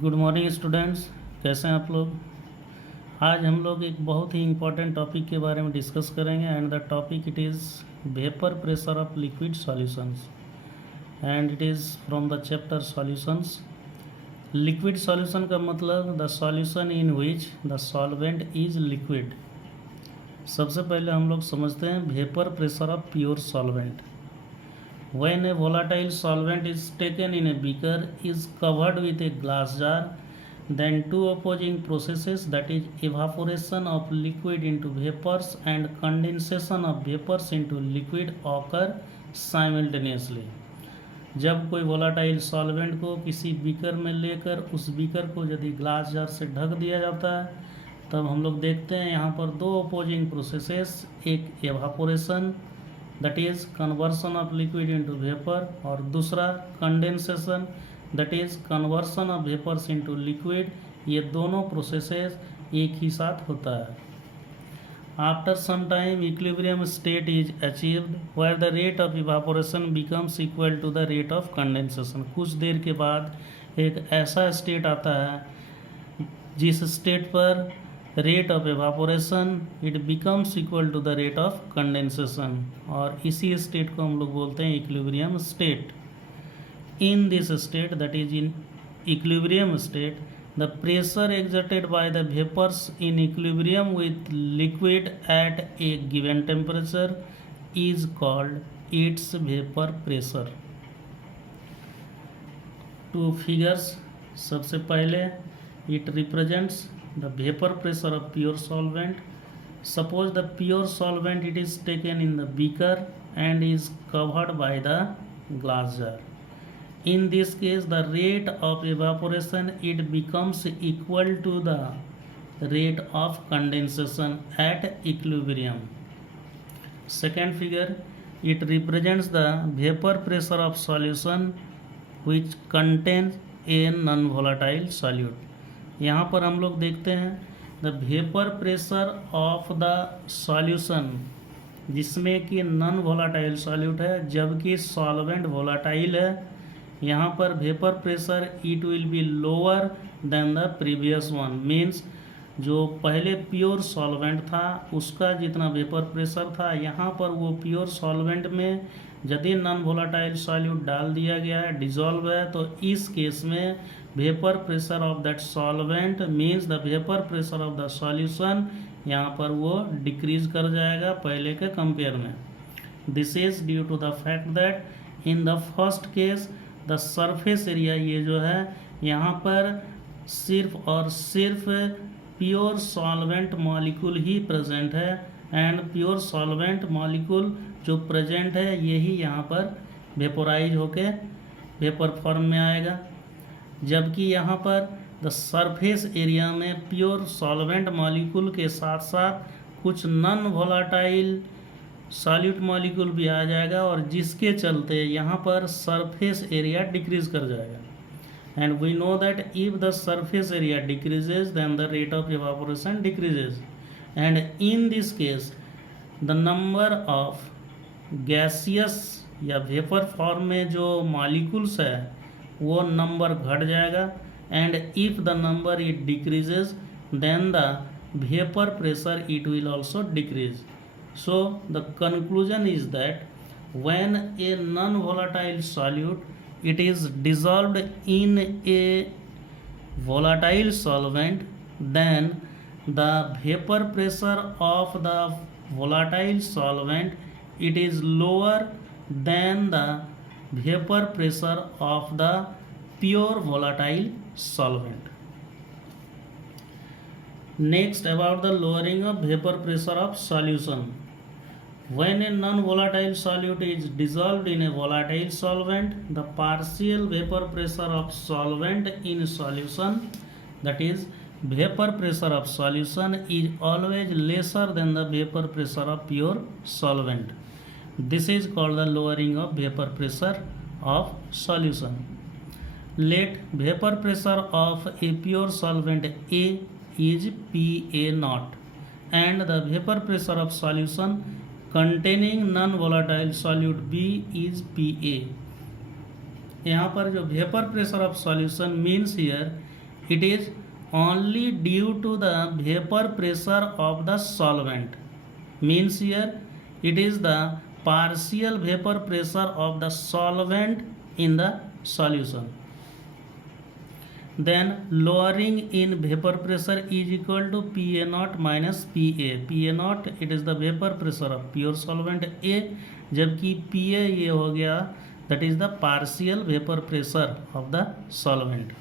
Good morning students, कैसे हैं आप लोग। आज हम लोग एक बहुत ही इम्पॉर्टेंट टॉपिक के बारे में डिस्कस करेंगे and the topic it is vapour pressure of liquid solutions and it is from the chapter solutions. Liquid solution का मतलब the solution in which the solvent is liquid. सबसे पहले हम लोग समझते हैं vapour pressure of pure solvent. When a volatile solvent is taken in a beaker is covered with a glass jar, then two opposing processes, that is evaporation of liquid into vapors and condensation of vapors into liquid, occur simultaneously। जब कोई volatile solvent को किसी beaker में लेकर उस beaker को यदि glass jar से ढक दिया जाता है तब हम लोग देखते हैं यहाँ पर दो opposing processes, एक evaporation that is conversion of liquid into vapour और दूसरा condensation that is conversion of vapours into liquid. ये दोनों प्रोसेसेस एक ही साथ होता है। After some time equilibrium state is achieved where the rate of evaporation becomes equal to the rate of condensation. कुछ देर के बाद एक ऐसा स्टेट आता है जिस स्टेट पर rate of evaporation it becomes equal to the rate of condensation और इसी स्टेट को हम लोग बोलते हैं equilibrium state. In this state that is in equilibrium state the pressure exerted by the vapours in equilibrium with liquid at a given temperature is called its vapour pressure. Two figures, सबसे पहले it represents the vapor pressure of pure solvent. Suppose the pure solvent it is taken in the beaker and is covered by the glass jar. In this case the rate of evaporation it becomes equal to the rate of condensation at equilibrium. Second figure, it represents the vapor pressure of solution which contains a non-volatile solute. यहाँ पर हम लोग देखते हैं the vapour pressure of the solution जिसमें कि non volatile solute है जबकि सॉल्वेंट वोलाटाइल है। यहाँ पर vapour pressure it will be lower than the previous one, means जो पहले प्योर सॉल्वेंट था उसका जितना वेपर प्रेशर था यहाँ पर वो प्योर सॉल्वेंट में यदि नॉन वोलाटाइल सॉल्यूट डाल दिया गया है, डिजॉल्व है, तो इस केस में vapour pressure of that solvent means the vapour pressure of the solution यहाँ पर वो डिक्रीज कर जाएगा पहले के कंपेयर में। This is due to the fact that in the first case the surface area ये जो है यहाँ पर सिर्फ और सिर्फ प्योर सॉल्वेंट मॉलिक्यूल ही प्रेजेंट है एंड प्योर सॉल्वेंट मॉलिक्यूल जो प्रेजेंट है यही यहाँ पर वेपोराइज होके वेपर फॉर्म में आएगा, जबकि यहाँ पर द सरफेस एरिया में प्योर सॉल्वेंट मॉलिक्यूल के साथ साथ कुछ नॉन वोलाटाइल सॉल्यूट मॉलिक्यूल भी आ जाएगा और जिसके चलते यहाँ पर सरफेस एरिया डिक्रीज कर जाएगा। And we know that if the surface area decreases then the rate of evaporation decreases and in this case the number of gaseous या वेपर फॉर्म में जो मॉलिक्यूल्स है वो नंबर घट जाएगा and if the number it decreases then the vapour pressure it will also decrease. So the conclusion is that when a non volatile solute it is dissolved in a volatile solvent then the vapor pressure of the volatile solvent it is lower than the vapor pressure of the pure volatile solvent. Next, about the lowering of vapor pressure of solution. When a non-volatile solute is dissolved in a volatile solvent, the partial vapor pressure of solvent in solution, that is vapor pressure of solution, is always lesser than the vapor pressure of pure solvent. This is called the lowering of vapor pressure of solution. Let vapor pressure of a pure solvent A is PA naught and the vapor pressure of solution containing non-volatile solute B is PA. यहाँ पर जो vapour pressure of solution means here it is only due to the vapor pressure of the solvent. Means here it is the partial vapor pressure of the solvent in the solution. Then lowering in vapor pressure is equal to Pa naught minus Pa. Pa naught it is the vapor pressure of pure solvent A, जबकि Pa ये हो गया that is the partial vapor pressure of the solvent.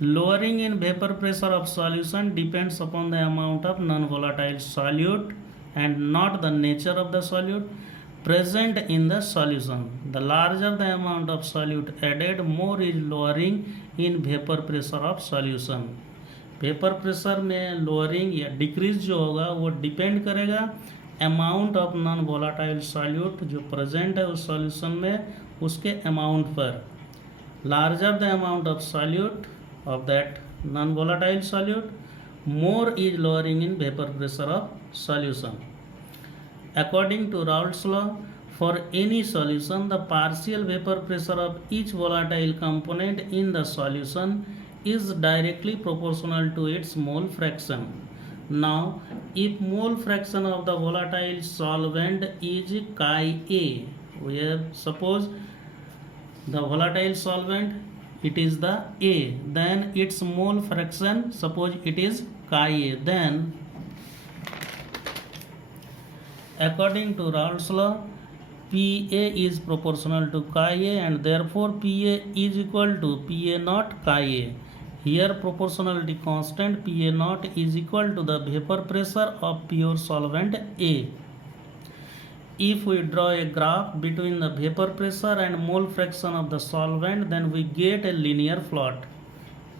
Lowering in vapor pressure of solution depends upon the amount of non-volatile solute and not the nature of the solute present in the solution. The larger the amount of solute added, more is lowering in vapor pressure of solution. Vapor pressure में lowering या decrease जो होगा वो depend करेगा amount of non volatile solute जो present है उस solution में उसके अमाउंट पर. Larger the amount of solute of that non-volatile solute, more is lowering in vapor pressure of solution. According to Raoult's law, for any solution, the partial vapor pressure of each volatile component in the solution is directly proportional to its mole fraction. Now, if mole fraction of the volatile solvent is chi A, we have suppose the volatile solvent it is the A, then its mole fraction suppose it is chi A, then according to Raoult's law Pa is proportional to chi A and therefore Pa is equal to Pa naught chi A. Here proportionality constant Pa naught is equal to the vapor pressure of pure solvent A. If we draw a graph between the vapor pressure and mole fraction of the solvent, then we get a linear plot.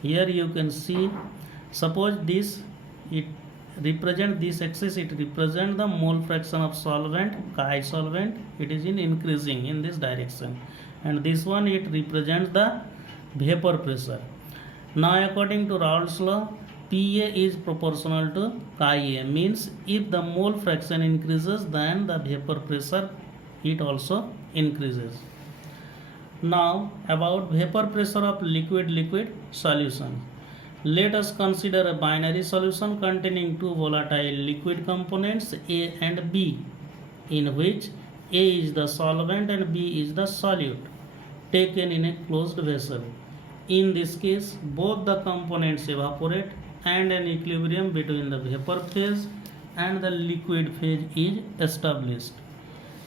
Here you can see, suppose this, it represent this axis, it represent the mole fraction of solvent, chi solvent, it is in increasing in this direction. And this one, it represents the vapor pressure. Now according to Raoult's law, Pa is proportional to chi A, means if the mole fraction increases then the vapor pressure it also increases. Now about vapor pressure of liquid solution. Let us consider a binary solution containing two volatile liquid components A and B, in which A is the solvent and B is the solute, taken in a closed vessel. In this case, both the components evaporate and an equilibrium between the vapor phase and the liquid phase is established.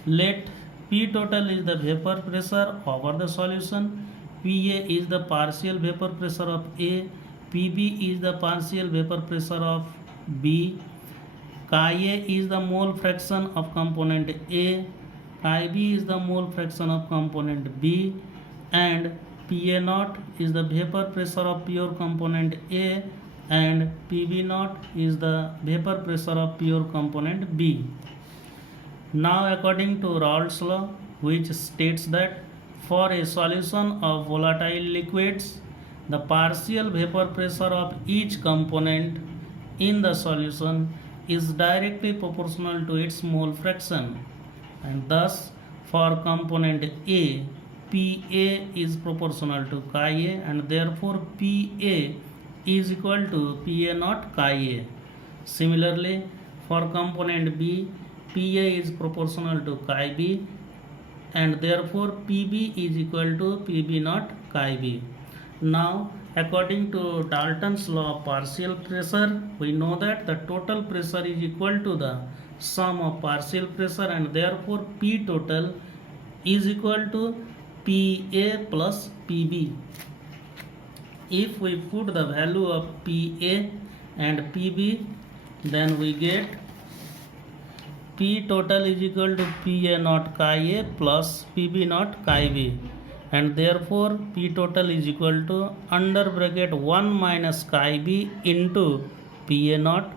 Let P total is the vapor pressure over the solution, Pa is the partial vapor pressure of A, Pb is the partial vapor pressure of B, chi A is the mole fraction of component A, chi B is the mole fraction of component B, and Pa naught is the vapor pressure of pure component A and Pb naught is the vapor pressure of pure component B. Now according to Raoult's law, which states that for a solution of volatile liquids, the partial vapor pressure of each component in the solution is directly proportional to its mole fraction, and thus for component A, Pa is proportional to chi A and therefore Pa is equal to Pa naught chi A. Similarly, for component B, Pa is proportional to chi B and therefore Pb is equal to Pb naught chi B. Now, according to Dalton's law of partial pressure, we know that the total pressure is equal to the sum of partial pressure and therefore P total is equal to Pa plus Pb. If we put the value of Pa and Pb, then we get P total is equal to Pa naught chi A plus Pb naught chi B, and therefore P total is equal to under bracket 1 minus chi B into Pa naught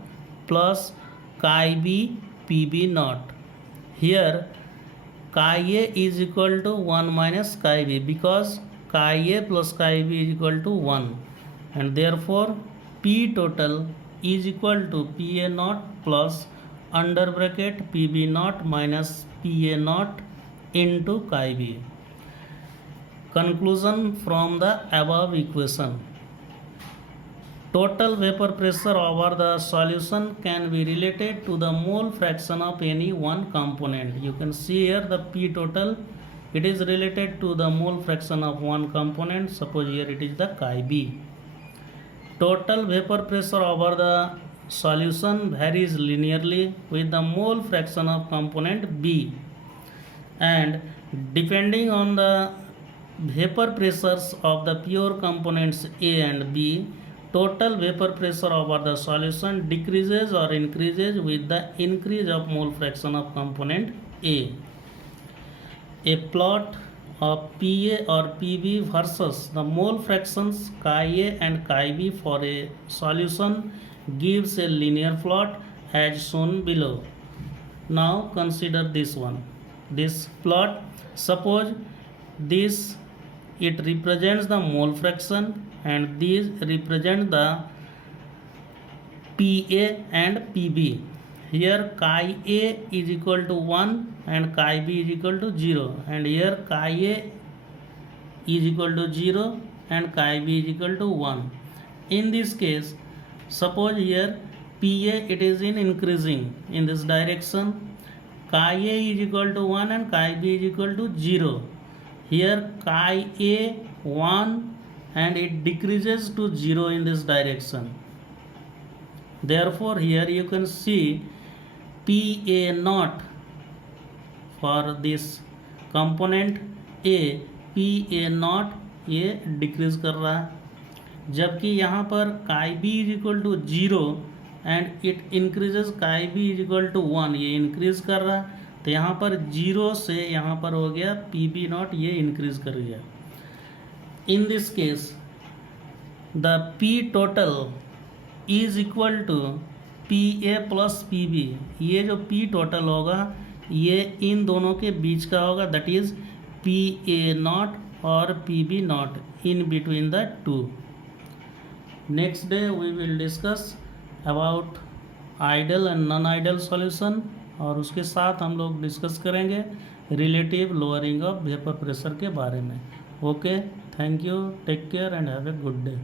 plus chi B Pb naught. Here chi A is equal to 1 minus chi B because chi A plus chi B is equal to 1, and therefore P total is equal to Pa naught plus under bracket Pb naught minus Pa naught into chi B. Conclusion from the above equation. total vapor pressure over the solution can be related to the mole fraction of any one component. You can see here the P total, it is related to the mole fraction of one component. Suppose here it is the chi B. Total vapor pressure over the solution varies linearly with the mole fraction of component B, and depending on the vapor pressures of the pure components A and B, total vapor pressure over the solution decreases or increases with the increase of mole fraction of component A. A plot of PA or PB versus the mole fractions chi A and chi B for a solution gives a linear plot as shown below. Now consider this one. This plot, suppose this it represents the mole fraction and these represent the PA and PB. Here chi A is equal to 1 and chi B is equal to 0, and here chi A is equal to 0 and chi B is equal to 1. In this case, suppose here PA it is in increasing in this direction, chi A is equal to 1 and chi B is equal to 0. Here chi A 1 and it decreases to 0 in this direction. Therefore here you can see PA naught for this component A, PA naught ये decrease कर रहा है, जबकि यहाँ पर chi B is equal to 0 and it increases chi B is equal to 1, ये increase कर रहा है. तो यहाँ पर 0 से यहाँ पर हो गया PB नॉट, ये इंक्रीज कर गया. In this case the P total is equal to PA plus PB. ये जो P टोटल होगा ये इन दोनों के बीच का होगा, दैट इज PA नॉट और PB not in between the two. Next day we will discuss about ideal and non ideal solution, और उसके साथ हम लोग डिस्कस करेंगे relative lowering of vapour pressure के बारे में. Okay, thank you, take care and have a good day.